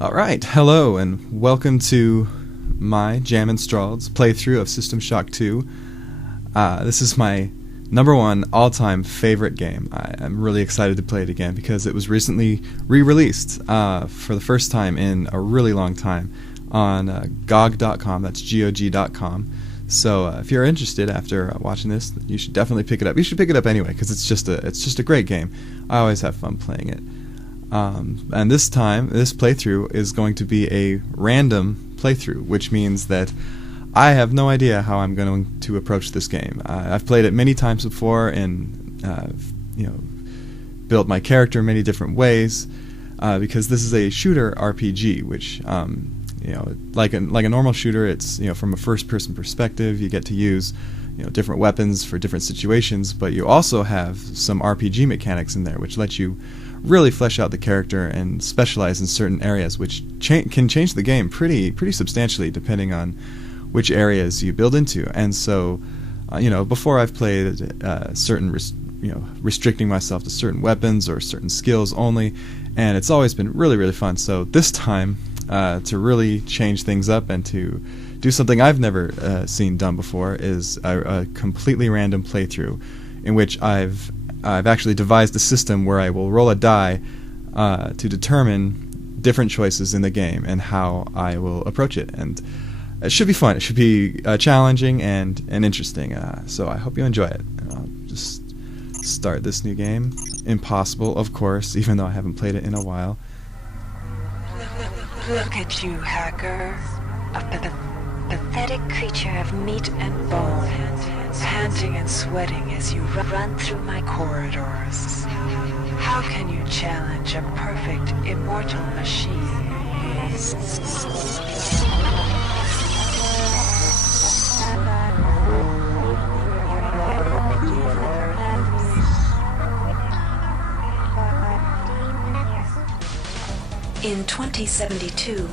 Alright, hello and welcome to my Jammin' Strawds playthrough of System Shock 2. This is my number one all-time favorite game. I'm really excited to play it again because it was recently re-released for the first time in a really long time on GOG.com, that's GOG.com. So if you're interested after watching this, you should definitely pick it up. You should pick it up anyway because it's just a great game. I always have fun playing it. And this time, this playthrough is going to be a random playthrough, which means that I have no idea how I'm going to approach this game. I've played it many times before and built my character in many different ways because this is a shooter RPG, which like a normal shooter, it's from a first-person perspective. You get to use different weapons for different situations, but you also have some RPG mechanics in there, which let you really flesh out the character and specialize in certain areas, which can change the game pretty substantially depending on which areas you build into. And so, before I've played restricting myself to certain weapons or certain skills only, and it's always been really fun. So this time, to really change things up and to do something I've never seen done before, is a completely random playthrough in which I've actually devised a system where I will roll a die to determine different choices in the game and how I will approach it. And it should be fun. It should be challenging and interesting. So I hope you enjoy it. And I'll just start this new game. Impossible, of course, even though I haven't played it in a while. Look at you, hacker. A pathetic creature of meat and bone, panting and sweating as you run through my corridors. How can you challenge a perfect, immortal machine? In 2072,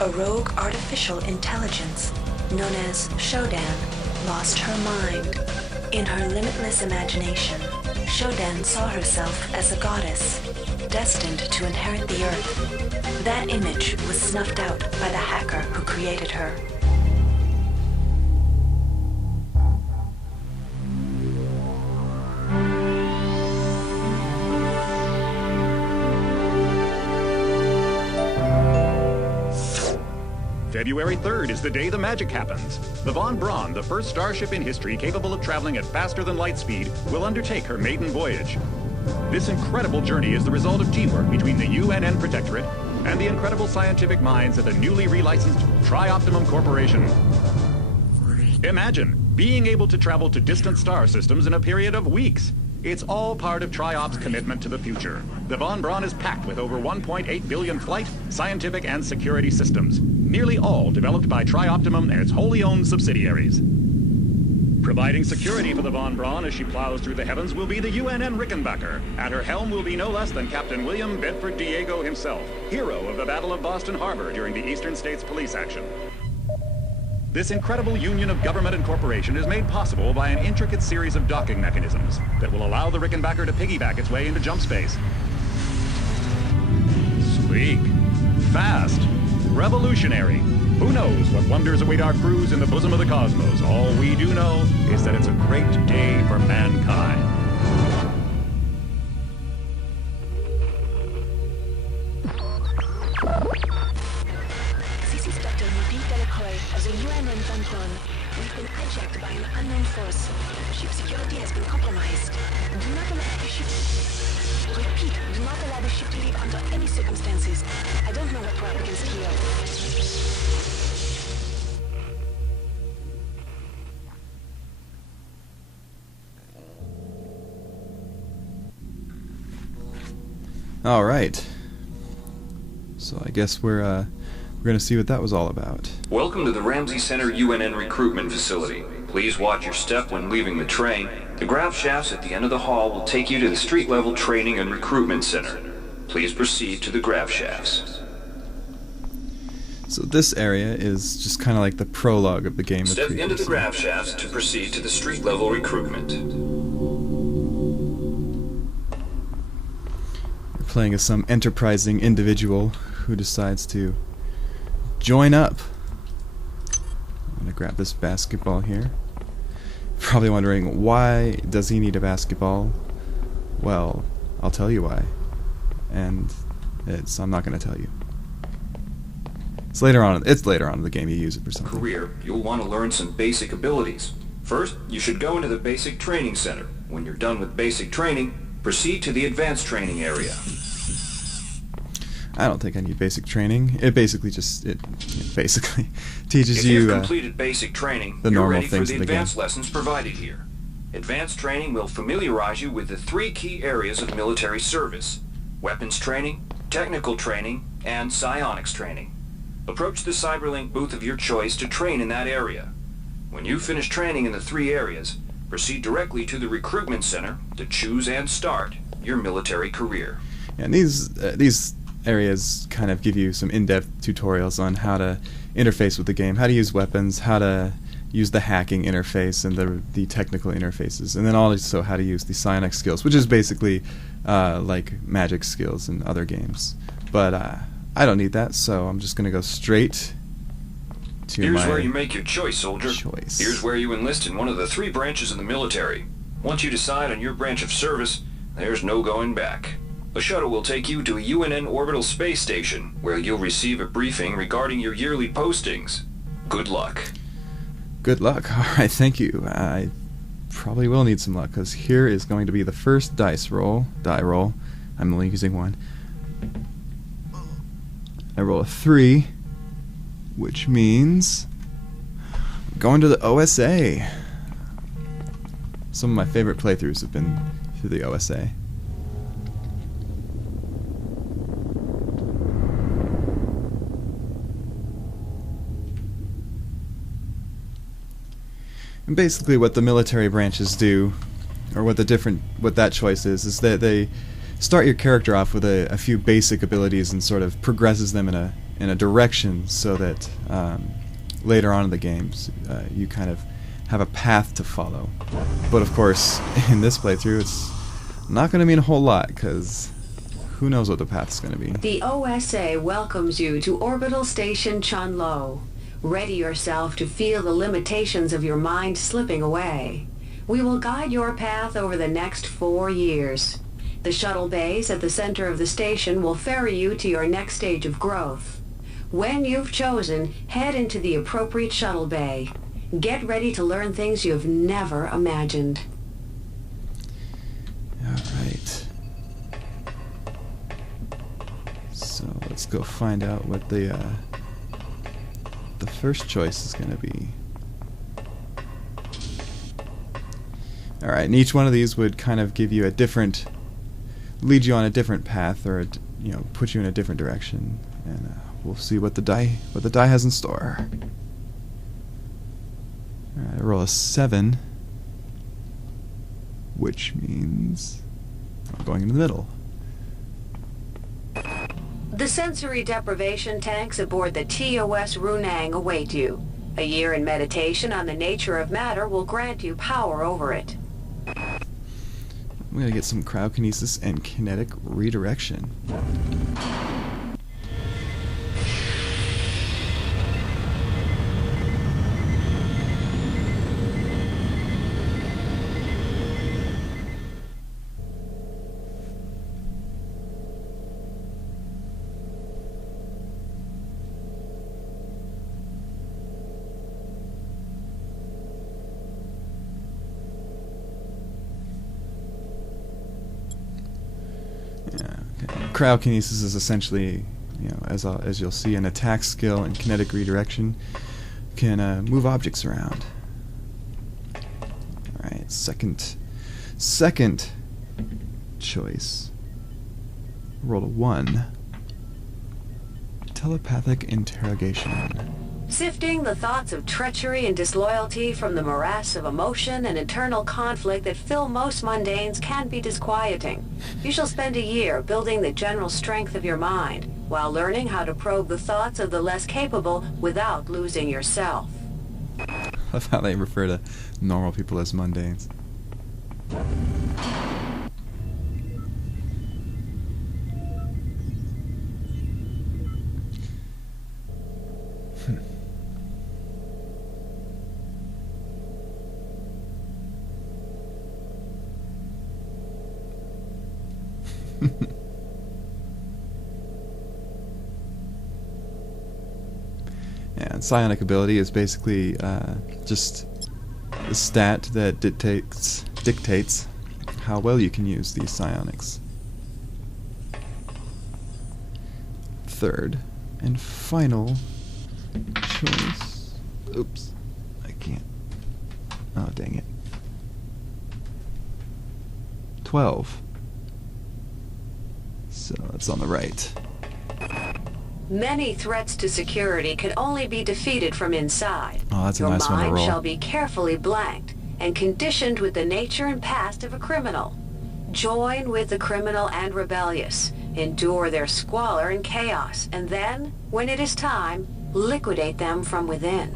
a rogue artificial intelligence known as Shodan lost her mind. In her limitless imagination, Shodan saw herself as a goddess, destined to inherit the earth. That image was snuffed out by the hacker who created her. February 3rd is the day the magic happens. The Von Braun, the first starship in history capable of traveling at faster than light speed, will undertake her maiden voyage. This incredible journey is the result of teamwork between the UNN Protectorate and the incredible scientific minds at the newly relicensed Tri-Optimum Corporation. Imagine being able to travel to distant star systems in a period of weeks. It's all part of Tri-Op's commitment to the future. The Von Braun is packed with over 1.8 billion flight, scientific, and security systems, nearly all developed by Tri-Optimum and its wholly owned subsidiaries. Providing security for the Von Braun as she plows through the heavens will be the UNN Rickenbacker. At her helm will be no less than Captain William Bedford Diego himself, hero of the Battle of Boston Harbor during the Eastern States Police action. This incredible union of government and corporation is made possible by an intricate series of docking mechanisms that will allow the Rickenbacker to piggyback its way into jump space. Sleek, fast, revolutionary. Who knows what wonders await our crews in the bosom of the cosmos? All we do know is that it's a great day for mankind. Of the UNN Von Braun. We've been hijacked by an unknown force. Ship security has been compromised. Do not allow the ship... Repeat, do not allow the ship to leave under any circumstances. I don't know what we're up against here. All right. So I guess we're going to see what that was all about. Welcome to the Ramsey Center UNN recruitment facility. Please watch your step when leaving the train. The grav shafts at the end of the hall will take you to the street-level training and recruitment center. Please proceed to the grav shafts. So this area is just kind of like the prologue of the game. Step into the grav shafts to proceed to the street-level recruitment. We're playing as some enterprising individual who decides to join up. I'm gonna grab this basketball here. Probably wondering, why does he need a basketball? Well, I'll tell you why. And I'm not gonna tell you. It's later on in the game you use it for something. Career, you'll want to learn some basic abilities. First, you should go into the basic training center. When you're done with basic training, proceed to the advanced training area. I don't think I need basic training. It basically teaches If you you've completed basic training, the you're normal ready for things the in the game. advanced lessons provided here. Advanced training will familiarize you with the 3 key areas of military service: weapons training, technical training, and psionics training. Approach the Cyberlink booth of your choice to train in that area. When you finish training in the 3 areas, proceed directly to the recruitment center to choose and start your military career. And these areas kind of give you some in-depth tutorials on how to interface with the game, how to use weapons, how to use the hacking interface and the technical interfaces, and then also how to use the psionics skills, which is basically like magic skills in other games. But I don't need that, so I'm just going to go straight to Here's my where you make your choice, soldier. choice. Here's where you enlist in one of the 3 branches of the military. Once you decide on your branch of service, there's no going back. A shuttle will take you to a UNN orbital space station, where you'll receive a briefing regarding your yearly postings. Good luck. Good luck. Alright, thank you. I probably will need some luck, because here is going to be the first die roll. I'm only using one. I roll a 3, which means I'm going to the OSA. Some of my favorite playthroughs have been through the OSA. And basically what the military branches do, or what that choice is that they start your character off with a few basic abilities and sort of progresses them in a direction so that later on in the games you kind of have a path to follow. But of course, in this playthrough, it's not going to mean a whole lot, because who knows what the path's going to be. The OSA welcomes you to Orbital Station Chunlo. Ready yourself to feel the limitations of your mind slipping away. We will guide your path over the next 4 years. The shuttle bays at the center of the station will ferry you to your next stage of growth. When you've chosen, head into the appropriate shuttle bay. Get ready to learn things you've never imagined. Alright. So let's go find out what the first choice is going to be. Alright, and each one of these would kind of give you lead you on a different path, or put you in a different direction, and we'll see what the die has in store. Alright, I roll a 7, which means I'm going in the middle. The sensory deprivation tanks aboard the TOS Runang await you. A year in meditation on the nature of matter will grant you power over it. I'm going to get some cryokinesis and kinetic redirection. Cryokinesis is essentially, as you'll see, an attack skill, and kinetic redirection can move objects around. All right, second choice. Roll a 1. Telepathic interrogation. Sifting the thoughts of treachery and disloyalty from the morass of emotion and internal conflict that fill most mundanes can be disquieting. You shall spend a year building the general strength of your mind, while learning how to probe the thoughts of the less capable without losing yourself. I love how they refer to normal people as mundanes. And psionic ability is basically just the stat that dictates how well you can use these psionics. Third and final choice. Oops, I can't. Oh, dang it. 12. So it's on the right. Many threats to security can only be defeated from inside. Oh, that's a Your nice one to mind roll. shall be carefully blanked and conditioned with the nature and past of a criminal. Join with the criminal and rebellious. Endure their squalor and chaos, and then, when it is time, liquidate them from within.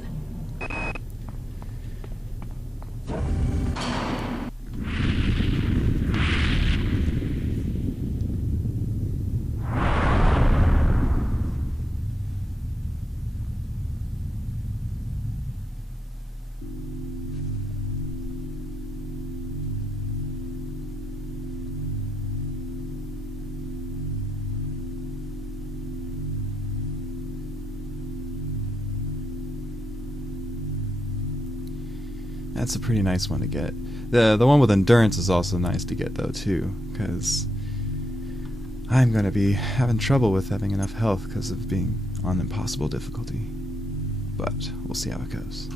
That's a pretty nice one to get. The one with endurance is also nice to get though too, because I'm going to be having trouble with having enough health because of being on impossible difficulty. But we'll see how it goes.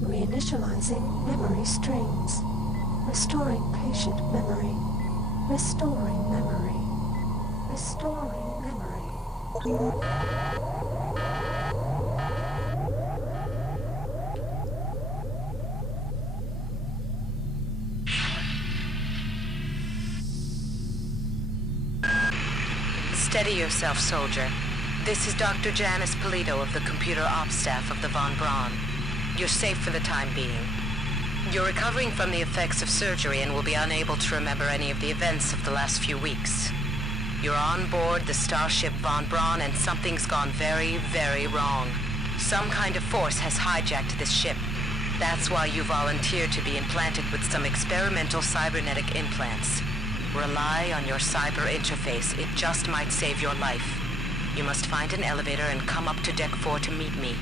Reinitializing memory streams. Restoring patient memory. Restoring memory. Restoring memory. Steady yourself, soldier. This is Dr. Janice Polito of the computer ops staff of the Von Braun. You're safe for the time being. You're recovering from the effects of surgery and will be unable to remember any of the events of the last few weeks. You're on board the starship Von Braun and something's gone very, very wrong. Some kind of force has hijacked this ship. That's why you volunteered to be implanted with some experimental cybernetic implants. Rely on your cyber interface. It just might save your life. You must find an elevator and come up to Deck 4 to meet me.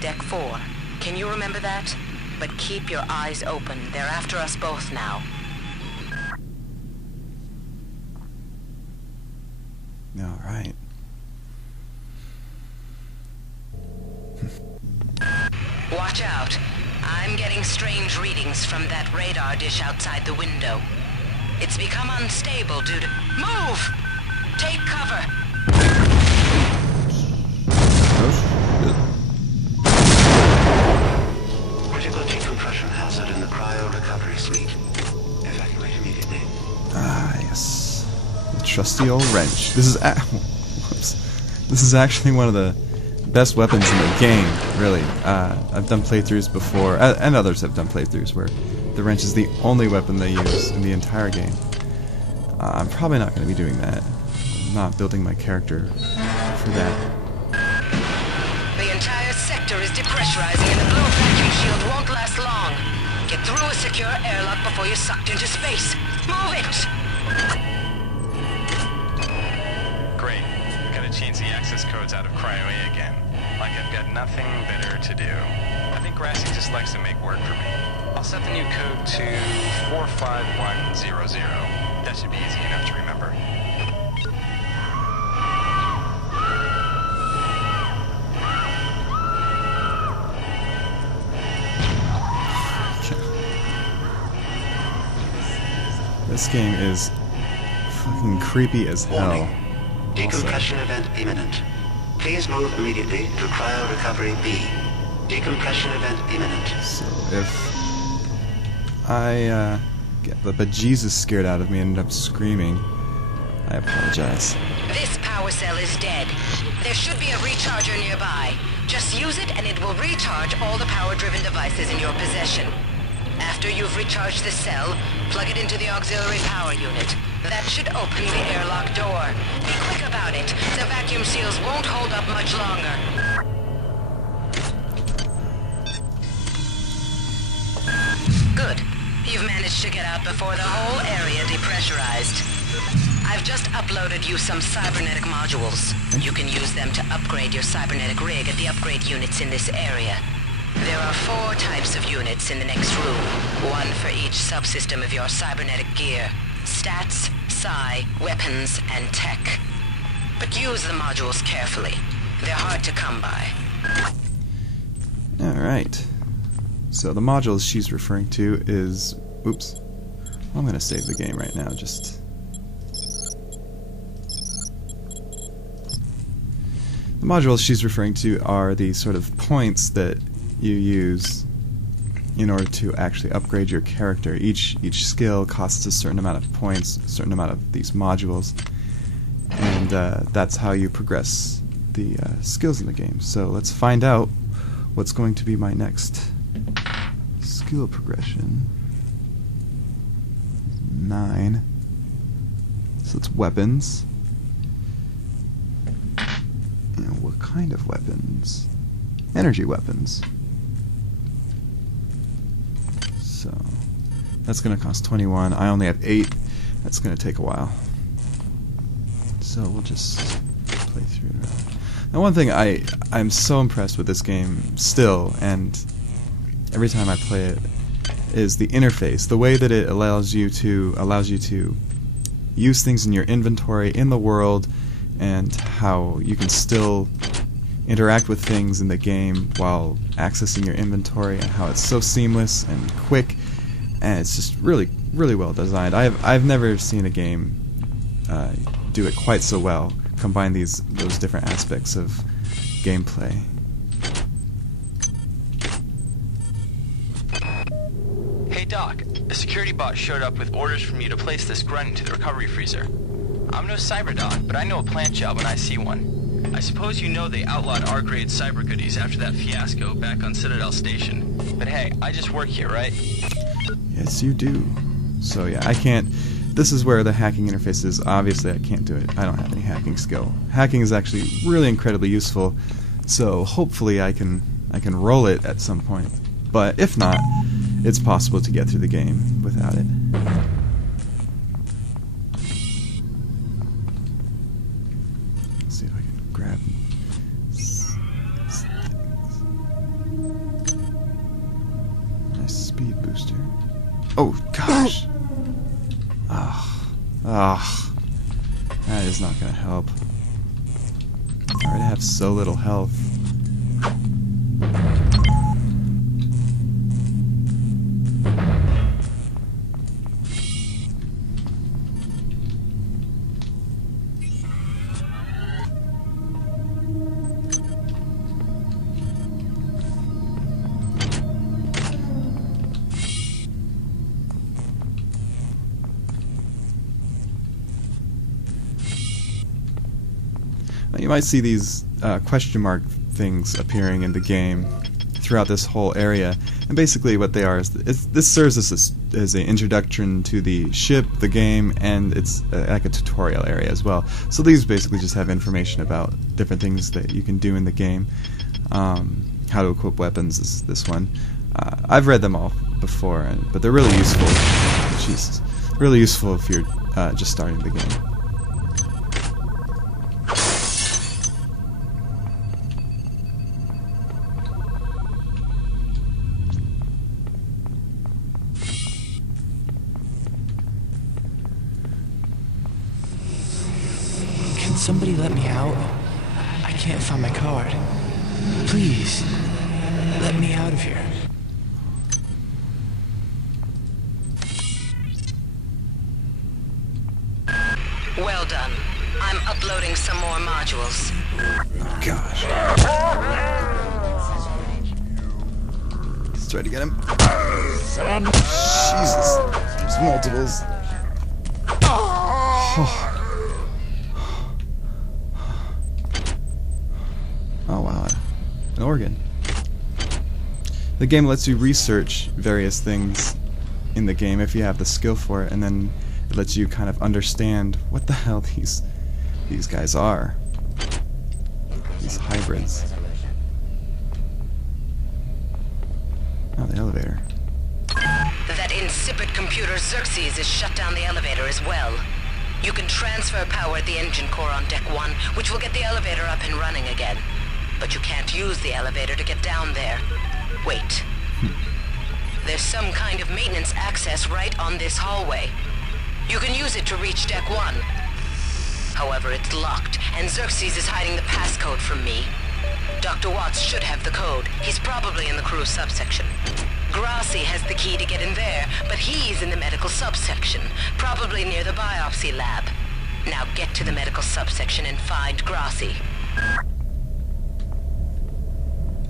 Deck 4. Can you remember that? But keep your eyes open. They're after us both now. All right. Watch out. I'm getting strange readings from that radar dish outside the window. It's become unstable due to... Move! Take cover! Critical decompression hazard in the cryo recovery suite. Evacuate immediately. Ah, yes. The trusty old wrench. This is whoops. This is actually one of the best weapons in the game, really. I've done playthroughs before, and others have done playthroughs where the wrench is the only weapon they use in the entire game. I'm probably not going to be doing that, not building my character for that. The entire sector is depressurizing and the blue vacuum shield won't last long. Get through a secure airlock before you're sucked into space. Move it! Great. Gotta change the access codes out of Cryo-A again. Like I've got nothing better to do. I think Grassy just likes to make work for me. I'll set the new code to 45100. That should be easy enough to remember. This game is fucking creepy as hell. Warning. Decompression event imminent. Please move immediately to cryo recovery B. Decompression event imminent. So if I get the bejesus scared out of me and end up screaming, I apologize. This power cell is dead. There should be a recharger nearby. Just use it and it will recharge all the power-driven devices in your possession. After you've recharged the cell, plug it into the auxiliary power unit. That should open the airlock door. Be quick about it. The vacuum seals won't hold up much longer. Good. You've managed to get out before the whole area depressurized. I've just uploaded you some cybernetic modules. You can use them to upgrade your cybernetic rig at the upgrade units in this area. There are 4 types of units in the next room, one for each subsystem of your cybernetic gear. Stats, psi, weapons, and tech. But use the modules carefully. They're hard to come by. Alright. So the modules she's referring to is... Oops. I'm gonna save the game right now, just... The modules she's referring to are the sort of points that you use in order to actually upgrade your character. Each skill costs a certain amount of points, a certain amount of these modules, and that's how you progress the skills in the game. So let's find out what's going to be my next skill progression. 9. So it's weapons. And what kind of weapons? Energy weapons. So that's going to cost 21. I only have 8. That's going to take a while. So we'll just play through it. Now, one thing I'm so impressed with this game still, and every time I play it, is the interface. The way that it allows you to use things in your inventory in the world, and how you can still interact with things in the game while accessing your inventory, and how it's so seamless and quick, and it's just really, really well designed. I've never seen a game do it quite so well, combine those different aspects of gameplay. Hey Doc, a security bot showed up with orders from you to place this grunt into the recovery freezer. I'm no cyber doc, but I know a plant job when I see one. I suppose you know they outlawed R-grade cyber goodies after that fiasco back on Citadel Station. But hey, I just work here, right? Yes, you do. So yeah, I can't... This is where the hacking interface is. Obviously, I can't do it. I don't have any hacking skill. Hacking is actually really incredibly useful, so hopefully I can roll it at some point. But if not, it's possible to get through the game without it. Let's see if I can grab things. Nice speed booster. Oh gosh. That is not going to help. I already have so little health. You might see these question mark things appearing in the game throughout this whole area. And basically what they are is this serves as an introduction to the ship, the game, and it's like a tutorial area as well. So these basically just have information about different things that you can do in the game. How to equip weapons is this one. I've read them all before, but they're really useful. Jesus, really useful if you're just starting the game. Can somebody let me out? I can't find my card. Please, let me out of here. Well done. I'm uploading some more modules. Gosh. Let's try to get him. Jesus. There's multiples. Oh wow. An organ. The game lets you research various things in the game if you have the skill for it, and then it lets you kind of understand what the hell these guys are. These hybrids. Oh, the elevator. That insipid computer Xerxes has shut down the elevator as well. You can transfer power at the engine core on Deck 1, which will get the elevator up and running again. But you can't use the elevator to get down there. Wait. There's some kind of maintenance access right on this hallway. You can use it to reach Deck 1. However, it's locked, and Xerxes is hiding the passcode from me. Dr. Watts should have the code. He's probably in the crew subsection. Grassi has the key to get in there, but he's in the medical subsection, probably near the biopsy lab. Now get to the medical subsection and find Grassi.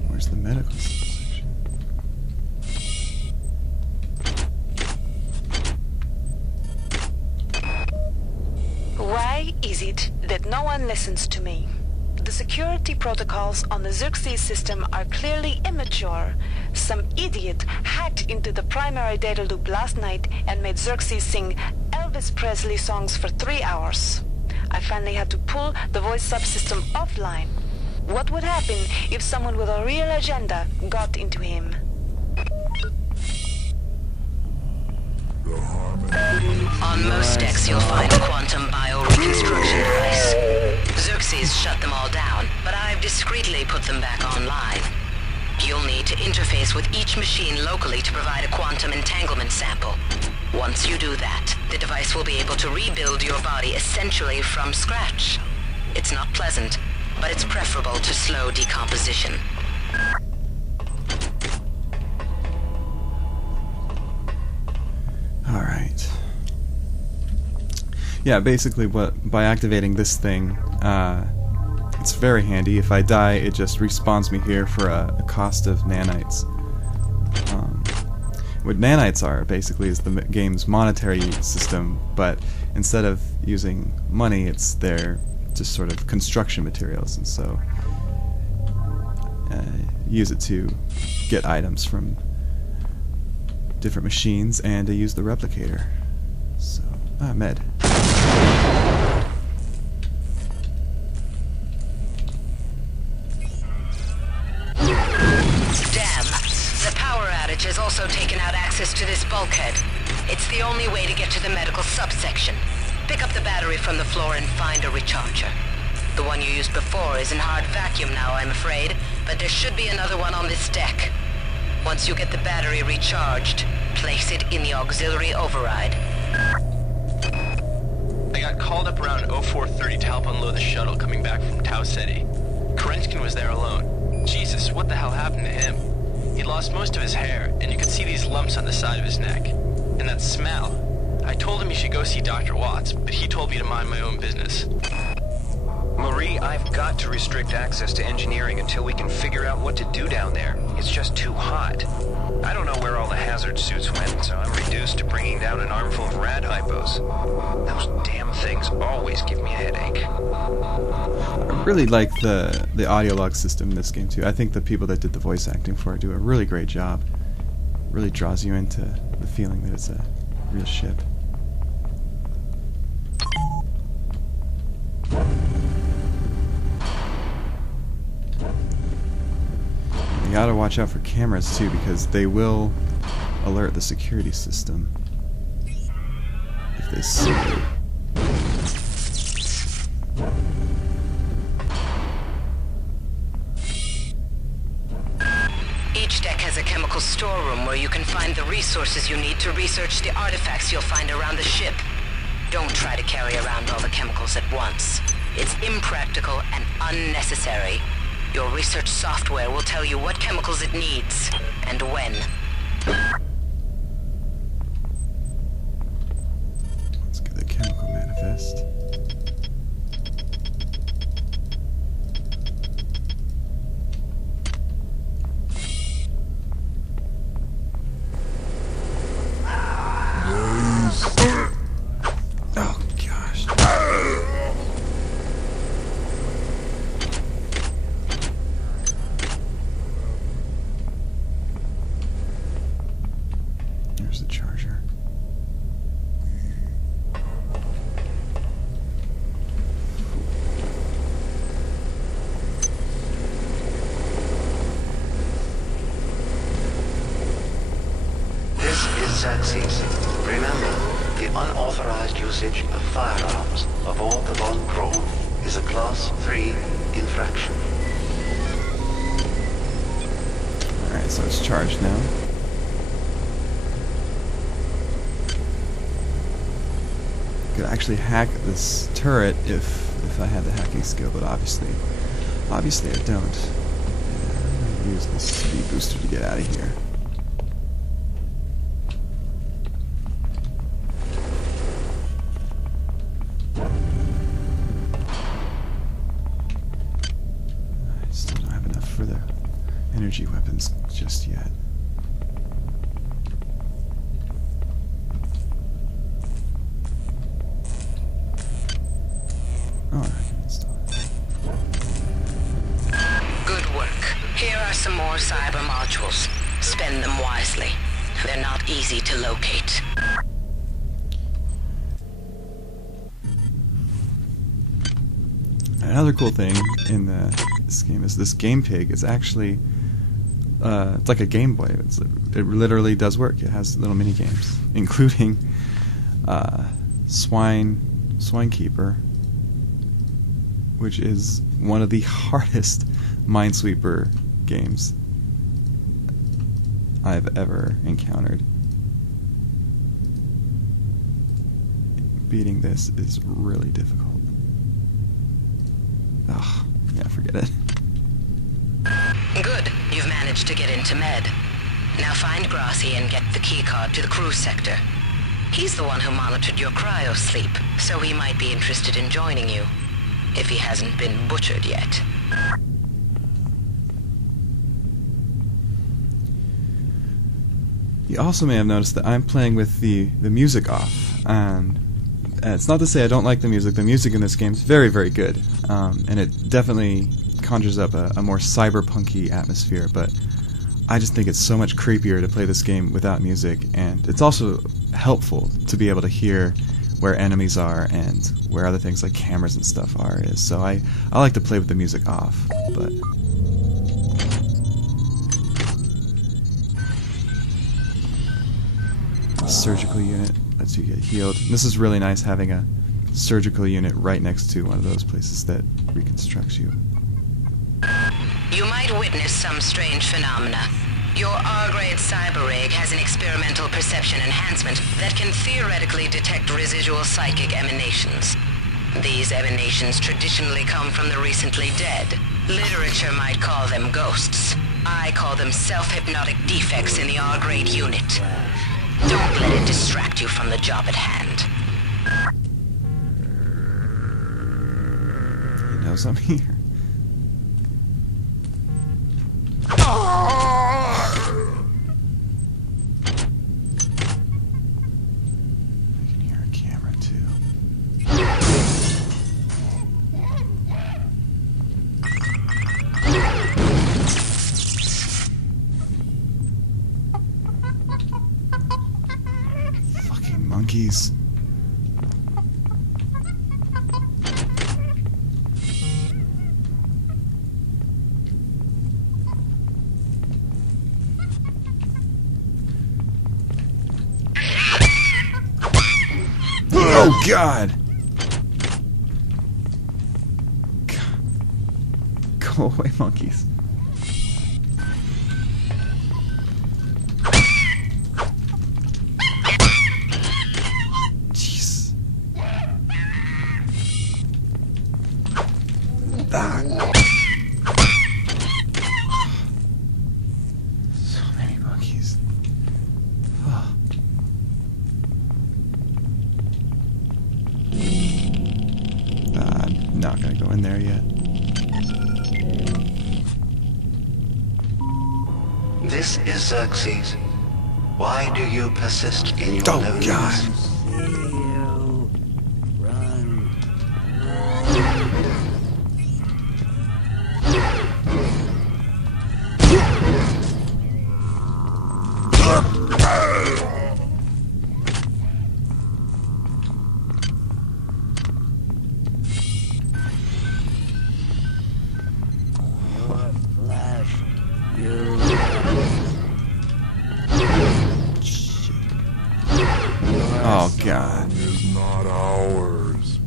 Where's the medical subsection? Why is it that no one listens to me? The security protocols on the Xerxes system are clearly immature. Some idiot hacked into the primary data loop last night and made Xerxes sing Elvis Presley songs for 3 hours. I finally had to pull the voice subsystem offline. What would happen if someone with a real agenda got into him? On most decks you'll find a quantum bioreconstruction device. Xerxes shut them all down, but I've discreetly put them back online. You'll need to interface with each machine locally to provide a quantum entanglement sample. Once you do that, the device will be able to rebuild your body essentially from scratch. It's not pleasant, but it's preferable to slow decomposition. Alright. Yeah, basically by activating this thing, it's very handy. If I die, it just respawns me here for a cost of nanites. What nanites are, basically, is the game's monetary system, but instead of using money, it's their just sort of construction materials, and so use it to get items from different machines and to use the replicator. So, med. Has also taken out access to this bulkhead. It's the only way to get to the medical subsection. Pick up the battery from the floor and find a recharger. The one you used before is in hard vacuum now, I'm afraid, but there should be another one on this deck. Once you get the battery recharged, place it in the auxiliary override. I got called up around 0430 to help unload the shuttle coming back from Tau City. Kerenskin was there alone. Jesus, what the hell happened to him? He lost most of his hair, and you could see these lumps on the side of his neck. And that smell. I told him he should go see Dr. Watts, but he told me to mind my own business. Marie, I've got to restrict access to engineering until we can figure out what to do down there. It's just too hot. I don't know where all the hazard suits went, so I'm reduced to bringing down an armful of rad hypos. Those damn things always give me a headache. I really like the audio log system in this game too. I think the people that did the voice acting for it do a really great job. Really draws you into the feeling that it's a real ship. You gotta watch out for cameras too, because they will alert the security system if they see you. Each deck has a chemical storeroom where you can find the resources you need to research the artifacts you'll find around the ship. Don't try to carry around all the chemicals at once. It's impractical and unnecessary. Your research software will tell you what chemicals it needs, and when. Let's get the chemical manifest. Oh gosh. There's the charger. This is Xerxes. Remember, the unauthorized usage of firearms aboard the Von Braun is a Class 3 infraction. Alright, so it's charged now. Could actually hack this turret if I had the hacking skill, but obviously I don't. Yeah, I'm gonna use this speed booster to get out of here. I still don't have enough for the energy weapons just yet. Alright, install it. Good work. Here are some more cyber modules. Spend them wisely. They're not easy to locate. Another cool thing in this game is this game pig is actually it's like a Game Boy. It literally does work. It has little mini games, including Swine Keeper, which is one of the hardest Minesweeper games I've ever encountered. Beating this is really difficult. Ugh, yeah, forget it. Good. You've managed to get into Med. Now find Grassi and get the keycard to the crew sector. He's the one who monitored your cryo-sleep, so he might be interested in joining you, if he hasn't been butchered yet. You also may have noticed that I'm playing with the music off, and it's not to say I don't like the music. The music in this game is very, very good, and it definitely conjures up a more cyberpunky atmosphere, but I just think it's so much creepier to play this game without music, and it's also helpful to be able to hear where enemies are and where other things like cameras and stuff are. So I like to play with the music off, but... Surgical unit lets you get healed. This is really nice, having a surgical unit right next to one of those places that reconstructs you. You might witness some strange phenomena. Your R-grade cyber rig has an experimental perception enhancement that can theoretically detect residual psychic emanations. These emanations traditionally come from the recently dead. Literature might call them ghosts. I call them self-hypnotic defects in the R-grade unit. Don't let it distract you from the job at hand. He knows I'm here. I can hear a camera too. monkeys. Oh God! Go away, monkeys. Jeez. Ah. So many monkeys. Oh. I'm not gonna go in there yet. This is Xerxes. Why do you persist in your Oh, loneliness? God. Oh God. Is not ours.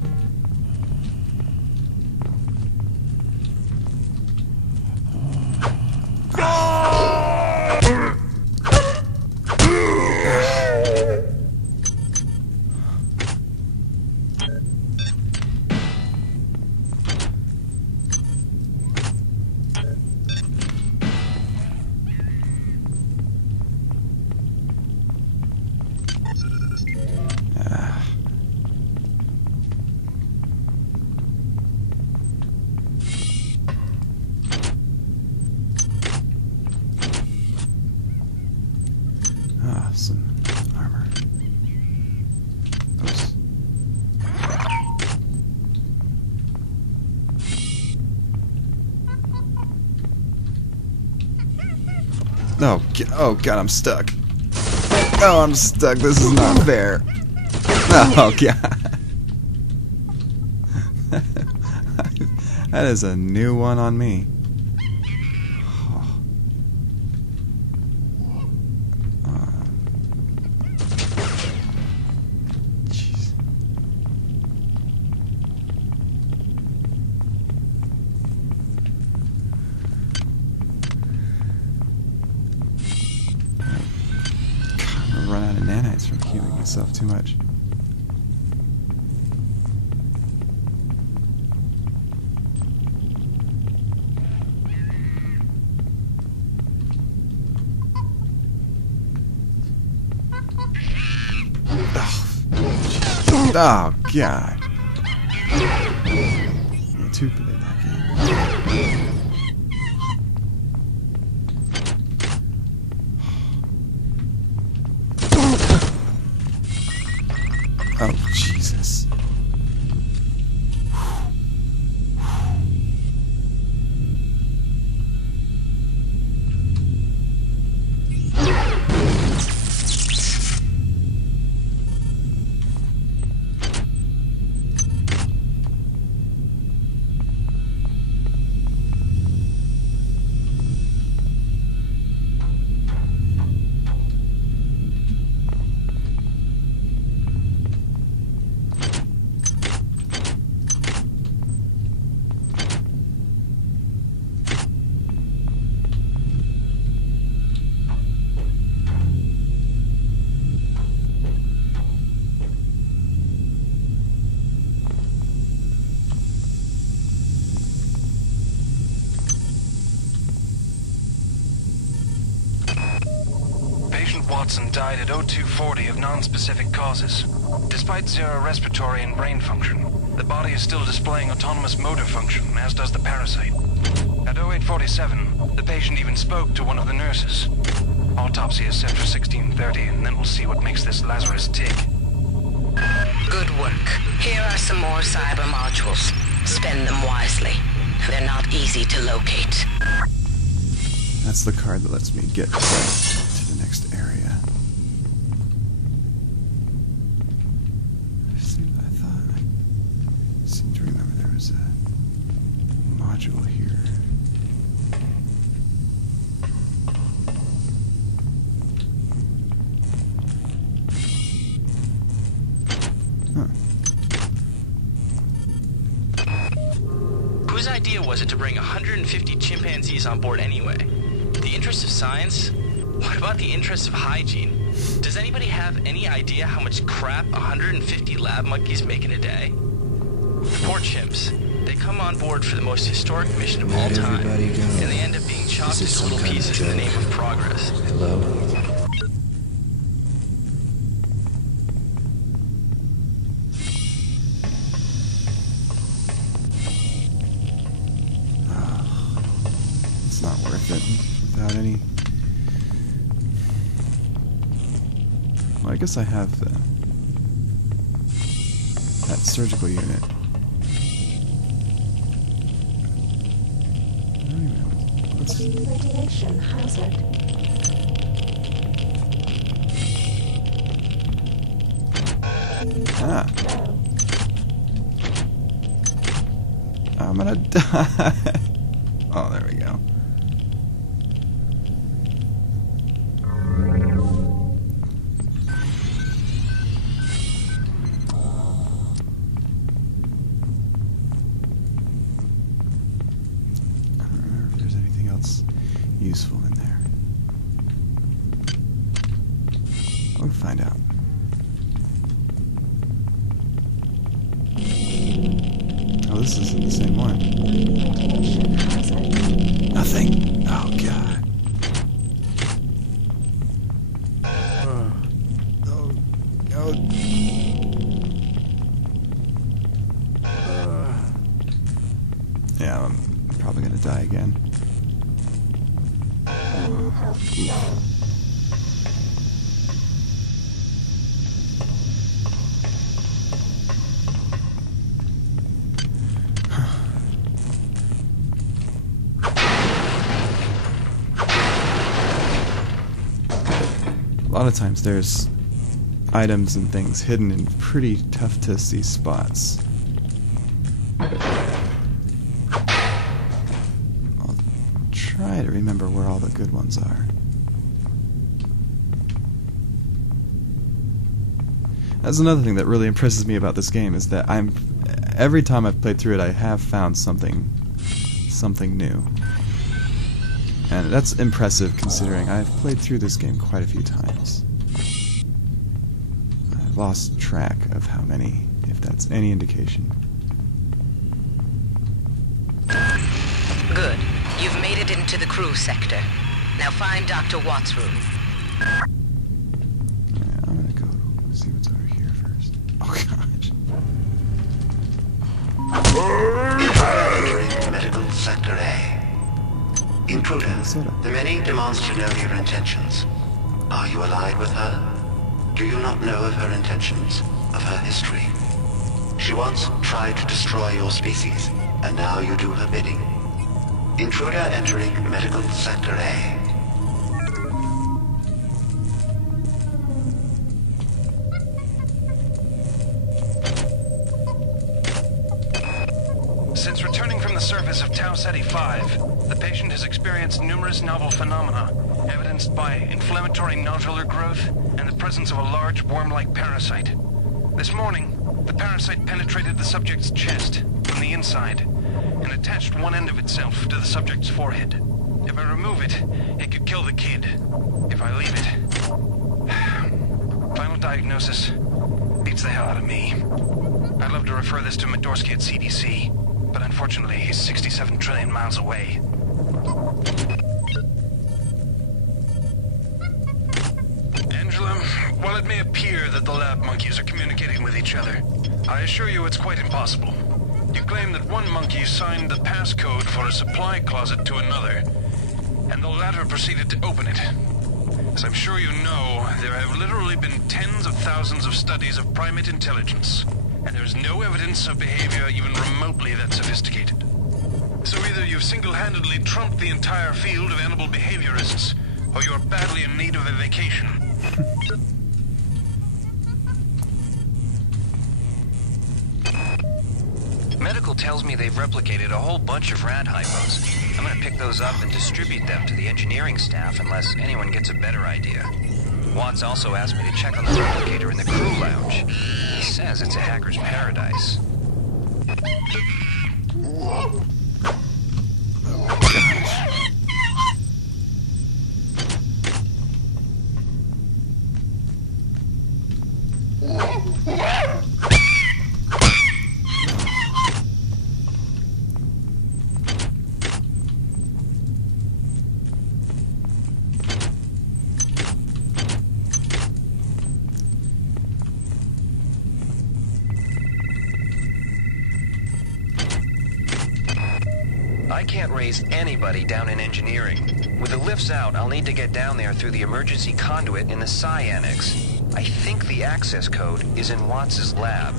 Some armor. Oops. Oh God, I'm stuck. Oh, I'm stuck. This is not fair. Oh God. That is a new one on me. Run out of nanites from healing myself too much. Oh God. I'm too good at that game. Oh, Jesus. Watson died at 0240 of non-specific causes. Despite zero respiratory and brain function, the body is still displaying autonomous motor function, as does the parasite. At 0847, the patient even spoke to one of the nurses. Autopsy is set for 1630, and then we'll see what makes this Lazarus tick. Good work. Here are some more cyber modules. Spend them wisely. They're not easy to locate. That's the card that lets me get to the next area. there's a module here. Whose idea was it to bring 150 chimpanzees on board anyway? The interest of science? What about the interest of hygiene? Does anybody have any idea how much crap 150 lab monkeys make in a day? The poor chimps. They come on board for the most historic mission of all time, and they end up being chopped into little pieces in the name of progress. Hello? It's not worth it without any... Well, I guess I have that surgical unit. Let's... Radiation hazard. Ah. I'm gonna die. Oh, there we go. Useful in there. We'll find out. Oh, this isn't the same one. Nothing. Oh, God. Oh. Yeah, I'm probably gonna die again. A lot of times there's items and things hidden in pretty tough to see spots. I'll try to remember where all the good ones are. That's another thing that really impresses me about this game, is that every time I've played through it, I have found something new. And that's impressive considering I've played through this game quite a few times. I've lost track of how many, if that's any indication. Good. You've made it into the crew sector. Now find Dr. Watt's room. Yeah, I'm gonna go see what's over here first. Oh, gosh. Entering medical sector A. Intruder, the many demands to know your intentions. Are you allied with her? Do you not know of her intentions, of her history? She once tried to destroy your species, and now you do her bidding. Intruder entering medical sector A. Since returning from the surface of Tau Ceti 5, the patient has experienced numerous novel phenomena, evidenced by inflammatory nodular growth and the presence of a large worm-like parasite. This morning, the parasite penetrated the subject's chest from the inside and attached one end of itself to the subject's forehead. If I remove it, it could kill the kid. If I leave it... Final diagnosis beats the hell out of me. I'd love to refer this to Medorsky at CDC, but unfortunately, he's 67 trillion miles away. Angela, while it may appear that the lab monkeys are communicating with each other, I assure you it's quite impossible. You claim that one monkey signed the passcode for a supply closet to another, and the latter proceeded to open it. As I'm sure you know, there have literally been tens of thousands of studies of primate intelligence, and there's no evidence of behavior even remotely that sophisticated. So either you've single-handedly trumped the entire field of animal behaviorists, or you're badly in need of a vacation. Medical tells me they've replicated a whole bunch of rad hypos. I'm gonna pick those up and distribute them to the engineering staff unless anyone gets a better idea. Watts also asked me to check on the replicator in the crew lounge. He says it's a hacker's paradise. I can't raise anybody down in engineering. With the lifts out, I'll need to get down there through the emergency conduit in the Psi Annex. I think the access code is in Watts' lab.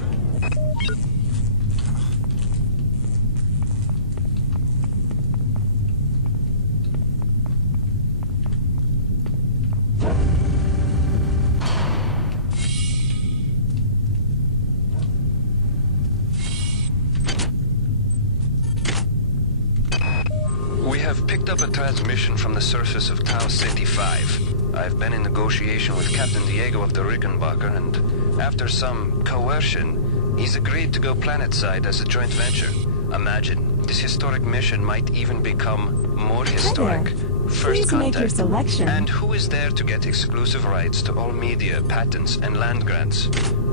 We have picked up a transmission from the surface of Tau Ceti 5. I've been in negotiation with Captain Diego of the Rickenbacker, and after some coercion, he's agreed to go planetside as a joint venture. Imagine, this historic mission might even become more historic. First Please make your contact. selection. And who is there to get exclusive rights to all media, patents, and land grants?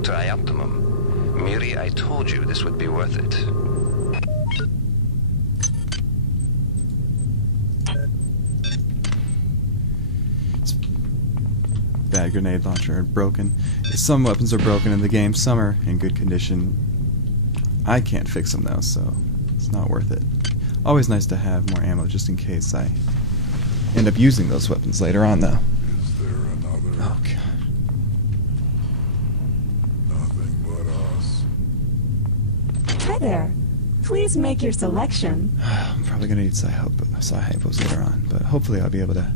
Trioptimum. Miri, I told you this would be worth it. Bad grenade launcher broken. Some weapons are broken in the game, some are in good condition. I can't fix them though, so it's not worth it. Always nice to have more ammo just in case I end up using those weapons later on though. Is there another? Oh god. Nothing but us. Hi there. Please make your selection. I'm probably gonna need Sci-Hypos later on, but hopefully I'll be able to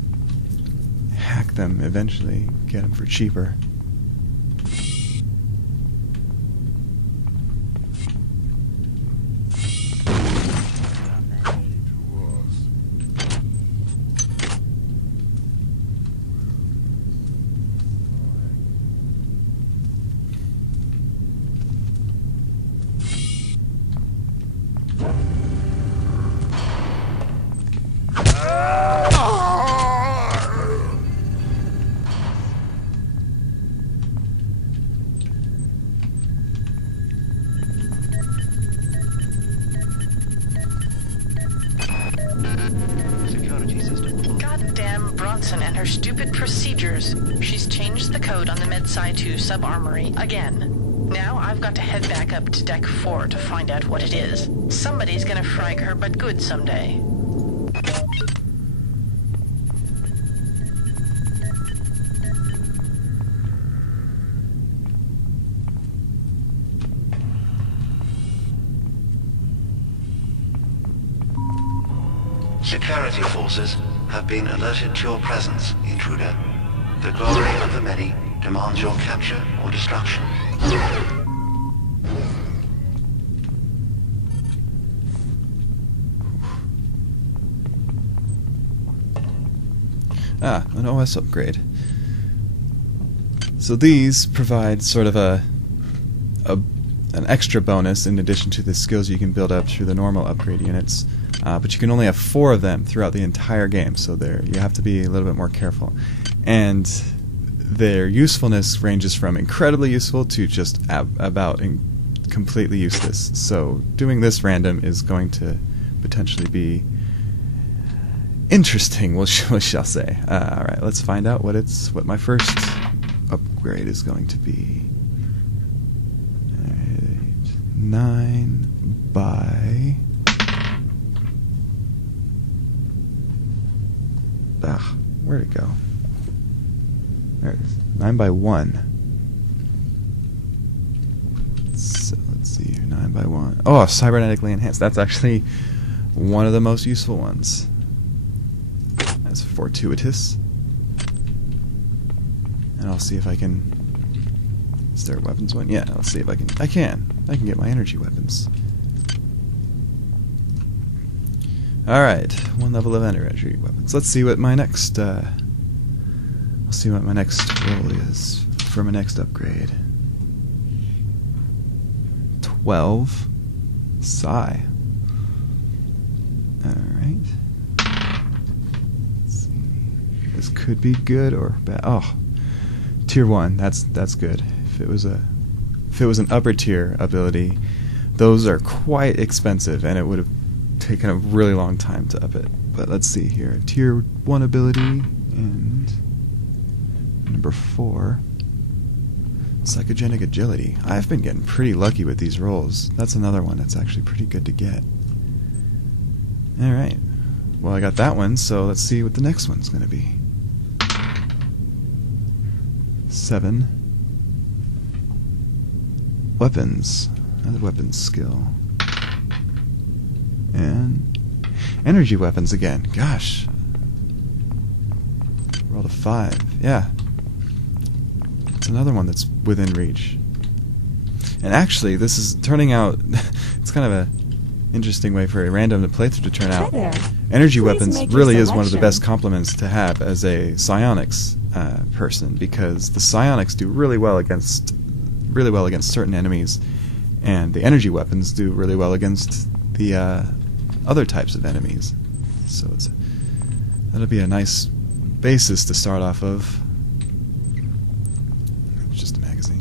hack them eventually, get them for cheaper. Goddamn Bronson and her stupid procedures. She's changed the code on the Med-Sci 2 sub-armory again. Now I've got to head back up to Deck 4 to find out what it is. Somebody's gonna frag her but good someday. Security forces have been alerted to your presence, intruder. The glory of the many demands your capture or destruction. Ah, an OS upgrade. So these provide sort of an extra bonus in addition to the skills you can build up through the normal upgrade units. But you can only have 4 of them throughout the entire game, so you have to be a little bit more careful. And their usefulness ranges from incredibly useful to just about completely useless. So doing this random is going to potentially be interesting, we shall say. Alright, let's find out what my first upgrade is going to be. 9 by... Ah, where'd it go? There it is. 9 by 1. So let's see here. 9 by 1. Oh, cybernetically enhanced. That's actually one of the most useful ones. That's fortuitous. And I'll see if I can... Is there a weapons one? Yeah, let's see if I can... I can get my energy weapons. Alright, 1 level of energy weapons. Let's see what my next roll is for my next upgrade. 12 Psi. Alright. Let's see. This could be good or bad. Oh, tier 1. That's good. If it was an upper tier ability, those are quite expensive, and it would have taken a really long time to up it. But let's see here. Tier 1 ability, and number 4, Psychogenic Agility. I've been getting pretty lucky with these rolls. That's another one that's actually pretty good to get. Alright. Well, I got that one, so let's see what the next one's going to be. 7. Weapons. Another weapons skill. And energy weapons again. Gosh. Rolled a 5. Yeah. It's another one that's within reach. And actually, this is turning out... it's kind of a interesting way for a random playthrough to turn out. Energy weapons really is one of the best complements to have as a psionics person, because the psionics do really well against certain enemies, and the energy weapons do really well against the other types of enemies. So that'll be a nice basis to start off of. It's just a magazine.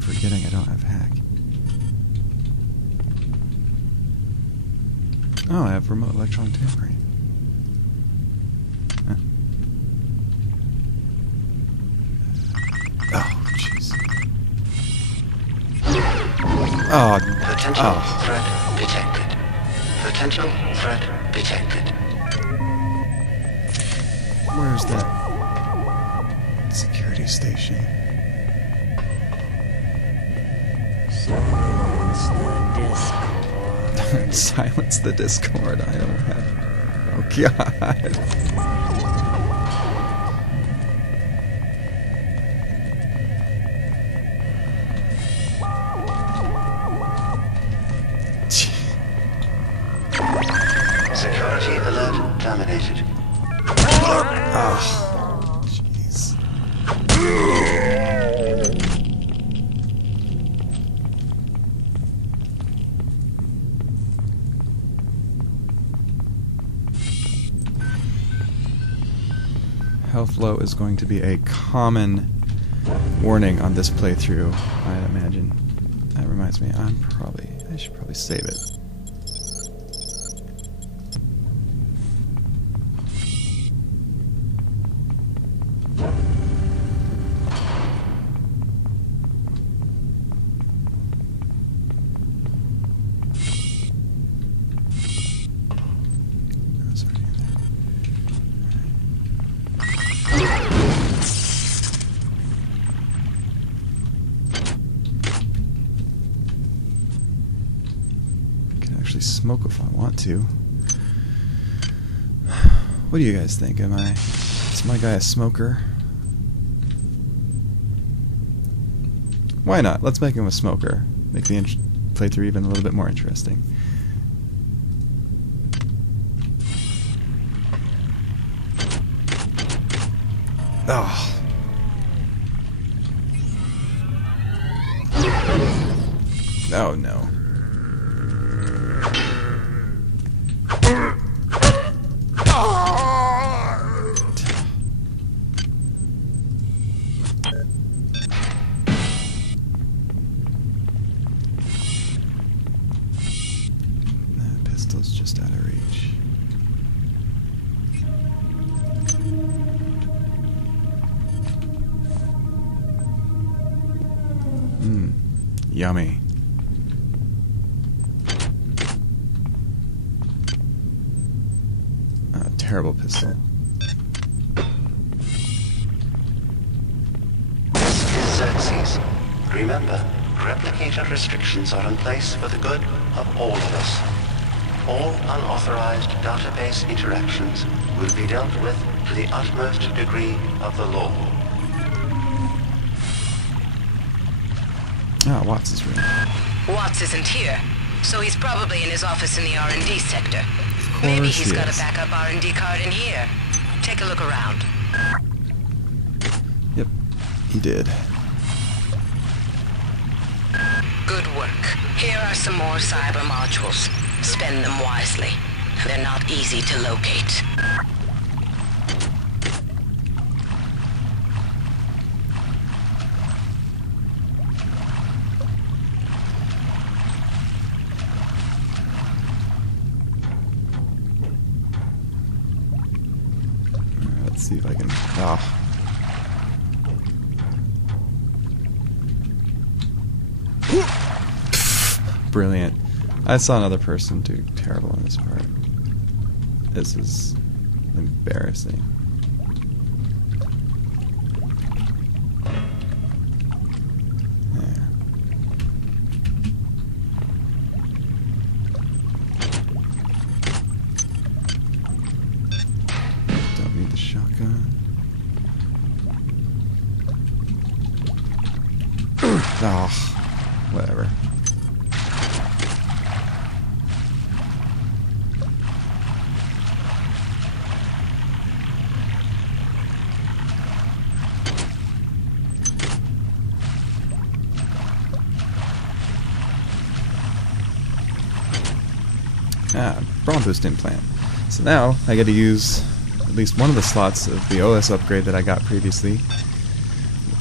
Forgetting I don't have hack. Oh, I have remote electron tampering. Huh. Oh, jeez. Oh. Potential threat detected. Potential threat detected. Where's that security station? Silence the Discord. I don't have... Oh, God. Security alert terminated. Oh, jeez. Health low is going to be a common warning on this playthrough, I imagine. That reminds me, I should probably save it. Smoke if I want to. What do you guys think? Is my guy a smoker? Why not? Let's make him a smoker. Make the playthrough even a little bit more interesting. Oh. Oh no. Pistol's just out of reach. Yummy. Terrible pistol. Remember, replicator restrictions are in place for the good of all of us. All unauthorized database interactions will be dealt with to the utmost degree of the law. Ah, Watts is real. Watts isn't here, so he's probably in his office in the R&D sector. Of Maybe course he's he got is. a backup R&D card in here. Take a look around. Yep, he did. Good work. Here are some more cyber modules. Spend them wisely. They're not easy to locate. Let's see if I can... Oh. Brilliant. I saw another person do terrible in this part. This is embarrassing. Yeah. Don't need the shotgun. Oh, whatever. Brawn boost implant. So now I get to use at least one of the slots of the OS upgrade that I got previously.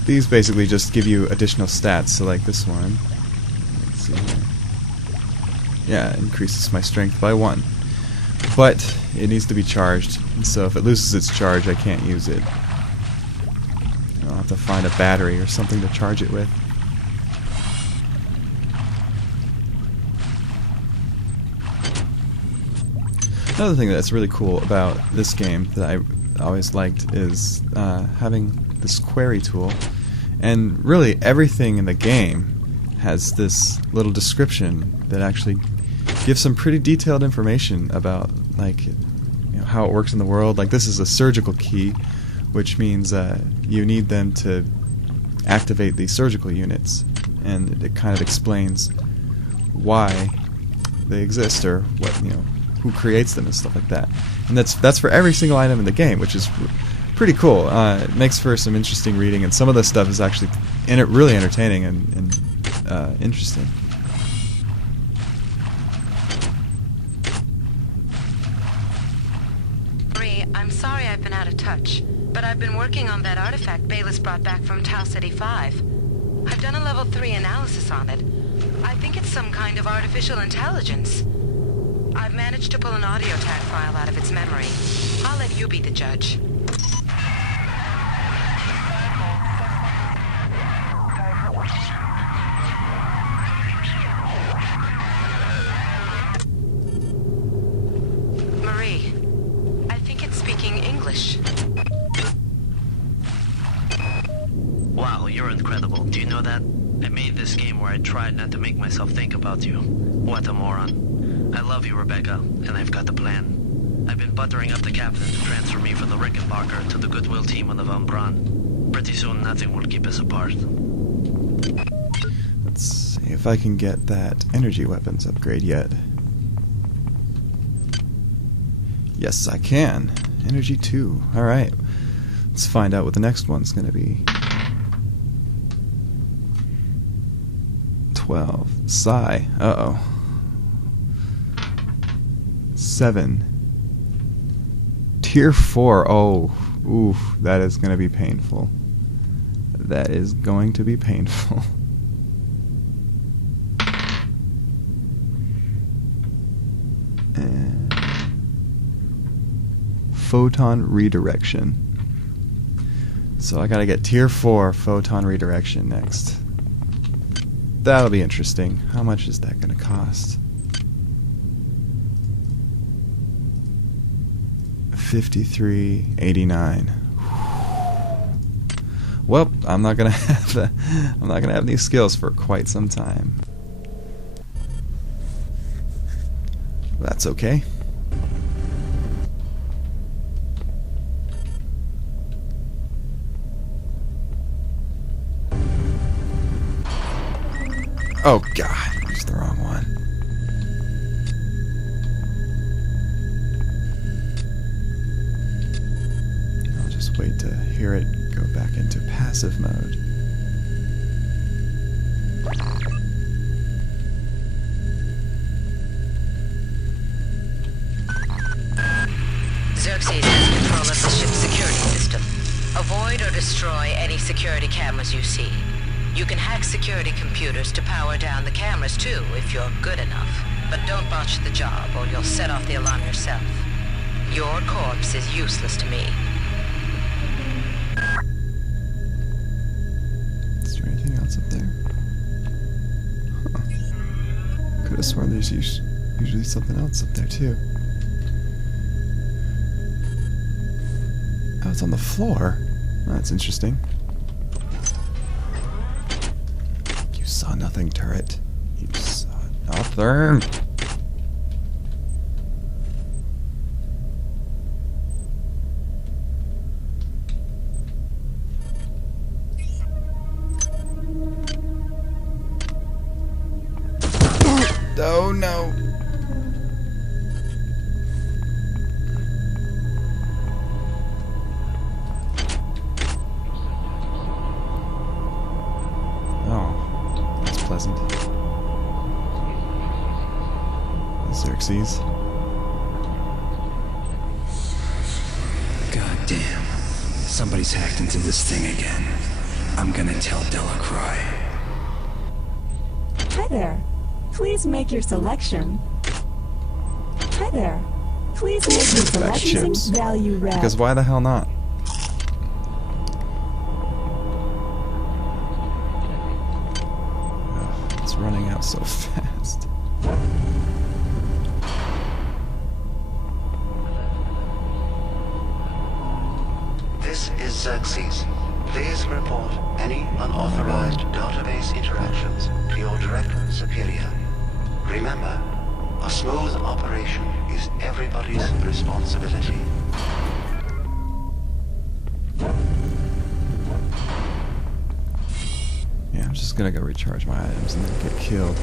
These basically just give you additional stats, so like this one. Let's see here. Yeah, it increases my strength by 1. But it needs to be charged, and so if it loses its charge, I can't use it. I'll have to find a battery or something to charge it with. Another thing that's really cool about this game that I always liked is having this query tool, and really everything in the game has this little description that actually gives some pretty detailed information about, like, you know, how it works in the world. Like, this is a surgical key, which means you need them to activate the surgical units, and it kind of explains why they exist, or what, you know, who creates them and stuff like that. And that's for every single item in the game, which is pretty cool. It makes for some interesting reading, and some of the stuff is actually really entertaining and interesting. Marie, I'm sorry I've been out of touch, but I've been working on that artifact Bayless brought back from Tau City 5. I've done a level 3 analysis on it. I think it's some kind of artificial intelligence. I've managed to pull an audio tag file out of its memory. I'll let you be the judge. Marie, I think it's speaking English. Wow, you're incredible. Do you know that? I made this game where I tried not to make myself think about you. What a moron. I love you, Rebecca, and I've got the plan. I've been buttering up the captain to transfer me from the Rickenbacker to the Goodwill team on the Von Braun. Pretty soon, nothing will keep us apart. Let's see if I can get that energy weapons upgrade yet. Yes, I can. Energy 2. Alright. Let's find out what the next one's going to be. 12. Psi. Uh-oh. 7. Tier 4. Oh, oof, that is going to be painful. That is going to be painful. And photon redirection. So I gotta get tier 4 photon redirection next. That'll be interesting. How much is that gonna cost? 53.89. Well, I'm not gonna have these skills for quite some time. That's okay. Oh god, it's the wrong one. I'll just wait to hear it go back into passive mode. Xerxes has control of the ship's security system. Avoid or destroy any security cameras you see. You can hack security computers to power down the cameras too, if you're good enough. But don't botch the job, or you'll set off the alarm yourself. Your corpse is useless to me. Is there anything else up there? Huh. Could have sworn there's usually something else up there too. Oh, it's on the floor. Oh, that's interesting. You saw nothing, turret. You saw nothing. Oh no. Oh, that's pleasant. Xerxes. God damn. Somebody's hacked into this thing again. I'm gonna tell Delacroix. Hi there. Please make your selection. Hi there. Please make your selection using value red. Because why the hell not? Ugh, it's running out so fast. This is Xerxes. Please report any unauthorized database interactions to your direct superior. Remember, a smooth operation is everybody's responsibility. Yeah, I'm just gonna go recharge my items and then get killed.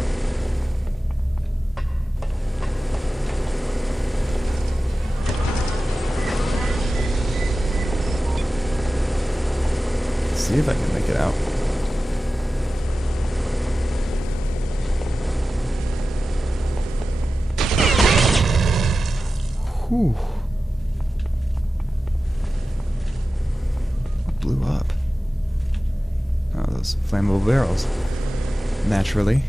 See if I can make it out. Whew. What blew up? Oh, those flammable barrels. Naturally.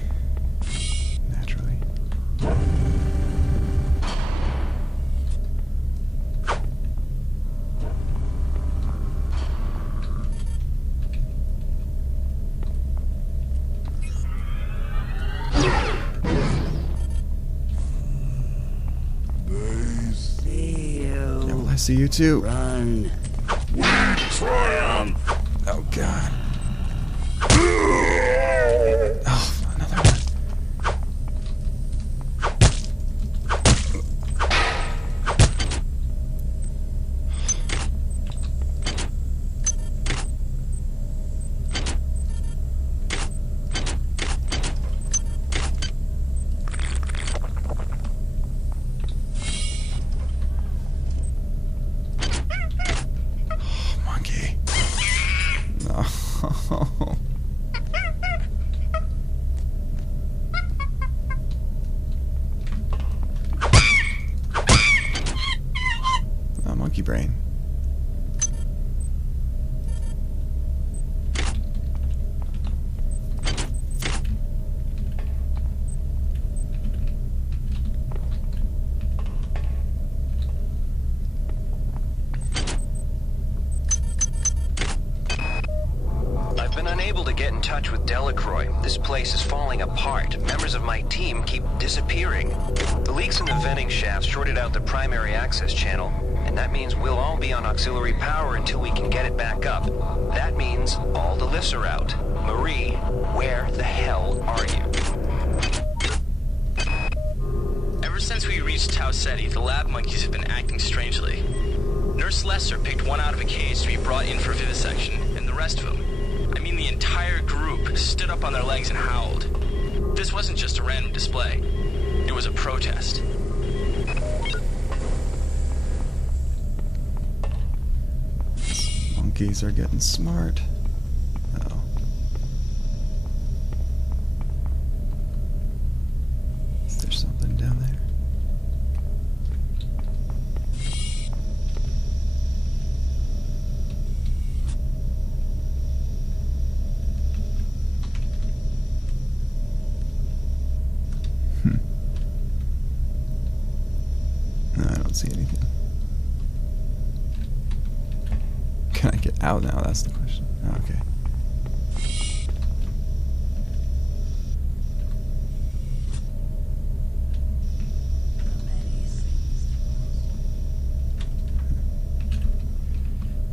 Naturally. I see you too. Run. Triumph. Oh god. Oh, another one. Monkey brain. I've been unable to get in touch with Delacroix. This place is falling apart. Members of my team keep disappearing. The leaks in the venting shafts shorted out the primary access channel, and that means we'll all be on auxiliary power until we can get it back up. That means all the lifts are out. Marie, where the hell are you? Ever since we reached Tau Ceti, the lab monkeys have been acting strangely. Nurse Lester picked one out of a cage to be brought in for vivisection, and the rest of them, I mean the entire group, stood up on their legs and howled. This wasn't just a random display. It was a protest. Monkeys are getting smart. Oh. Is there something down there? No, I don't see anything. Can I get out now? That's the question. Oh, okay.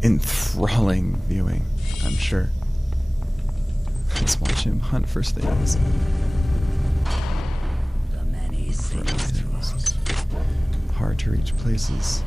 Enthralling viewing, I'm sure. Let's watch him hunt for things. For items. Hard to reach places.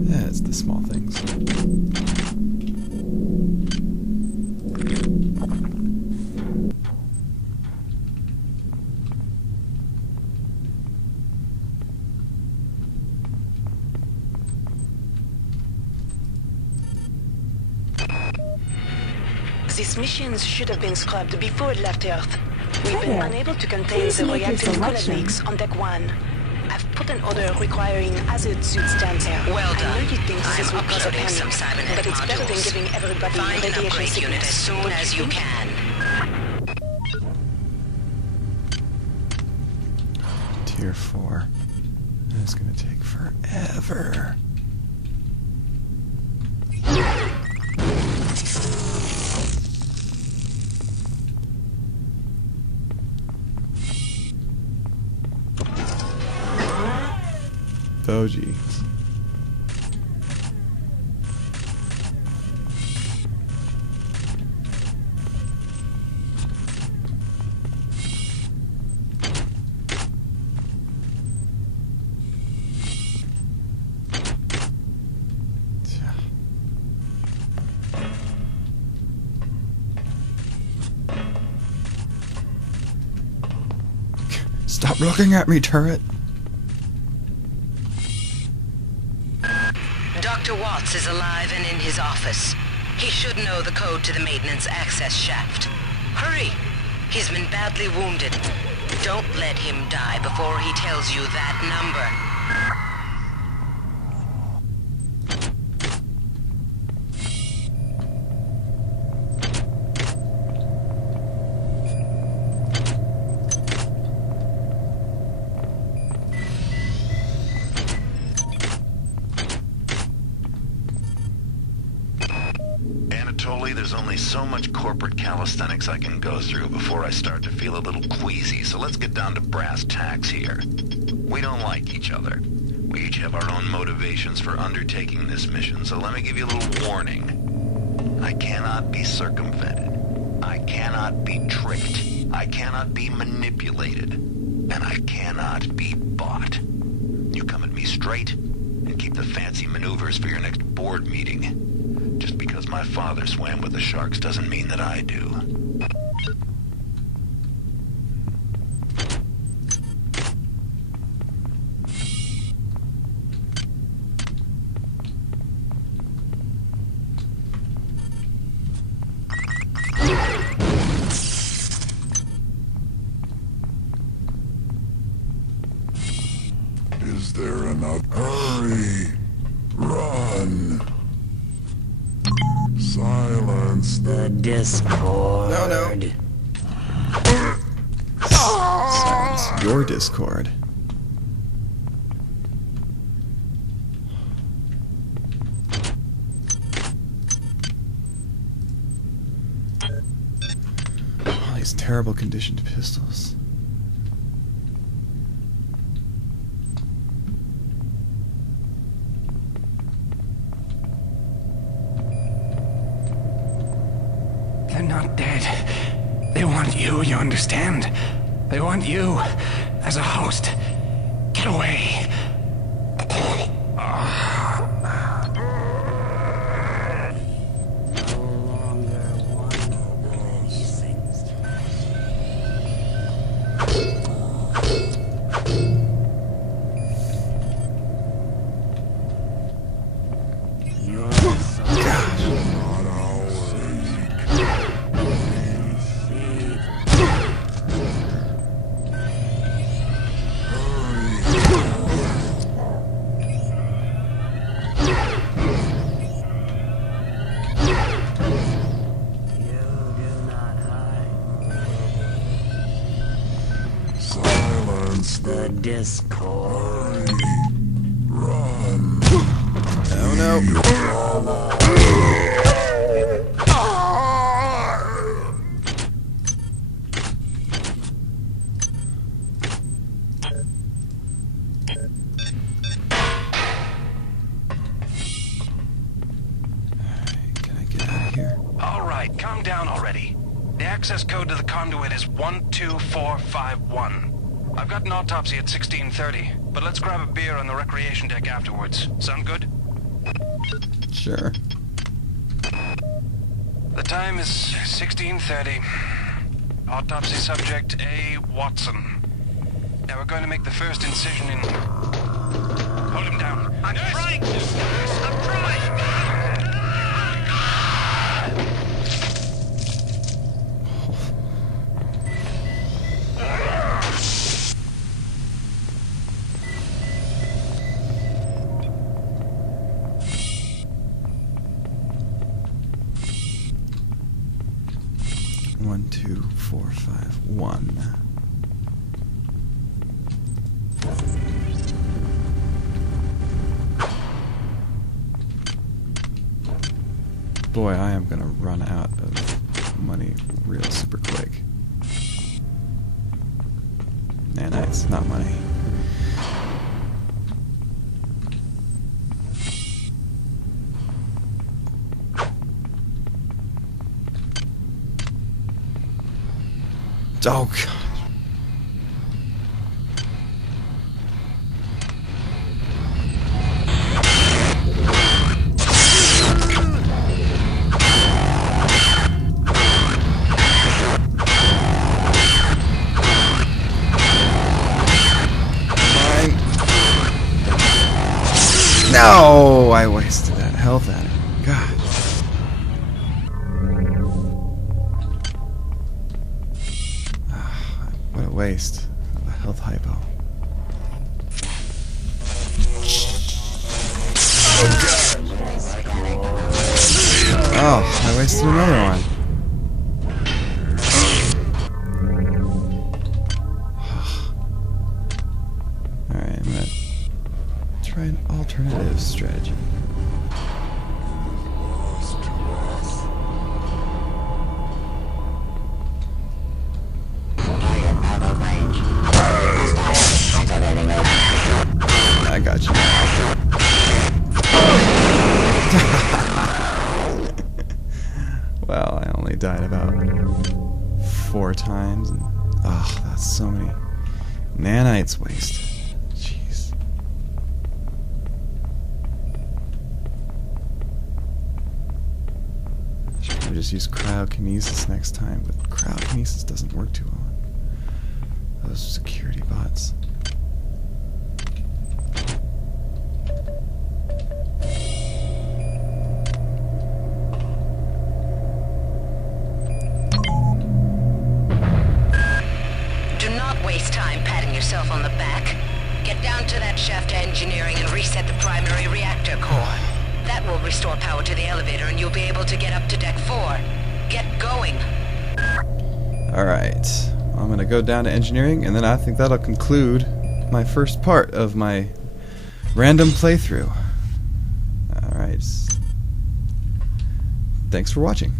Yeah, it's the small things. These missions should have been scrubbed before it left Earth. We've been unable to contain the reactive coolant leaks on Deck 1. I've put an order requiring hazard suit stands here. Well done. I know you think this I'm will cause a uploading panic, some cybernetic but it's better than modules. giving everybody Find an radiation upgrade unit sickness. as soon Don't as you think? can. Tier 4. It's gonna take forever. Oh, geez. Stop looking at me, turret! Dr. Watts is alive and in his office. He should know the code to the maintenance access shaft. Hurry! He's been badly wounded. Don't let him die before he tells you that number. There's only so much corporate calisthenics I can go through before I start to feel a little queasy, so let's get down to brass tacks here. We don't like each other. We each have our own motivations for undertaking this mission, so let me give you a little warning. I cannot be circumvented. I cannot be tricked. I cannot be manipulated. And I cannot be bought. You come at me straight, and keep the fancy maneuvers for your next board meeting. Just because my father swam with the sharks doesn't mean that I do. Is there another? Hurry! Run! Silence the Discord. No. Silence your Discord. All these terrible conditioned pistols. They're not dead. They want you understand? They want you as a host. Get away. The Discord. Run! Oh no. Can I get out of here? All right, calm down already. The access code to the conduit is 12451. I've got an autopsy at 16:30, but let's grab a beer on the recreation deck afterwards. Sound good? Sure. The time is 16:30. Autopsy subject A. Watson. Now we're going to make the first incision in... Hold him down. I'm trying to! I'm trying! 1, 2, 4, 5, 1. Boy, I am gonna run out of money real super quick. Nanites, not money. Oh, God. No! I wasted that health at it. God. What a waste of a health hypo. Oh, I wasted another one. Alright, I'm gonna try an alternative strategy. I got you. Well, I only died about 4 times, and oh, that's so many nanites wasted. Jeez. Should probably just use cryokinesis next time, but cryokinesis doesn't work too well on those security bots. Do not waste time patting yourself on the back. Get down to that shaft to engineering and reset the primary reactor core. That will restore power to the elevator and you'll be able to get up to deck 4. Get going. Alright. I'm gonna go down to engineering, and then I think that'll conclude my first part of my random playthrough. Alright. Thanks for watching.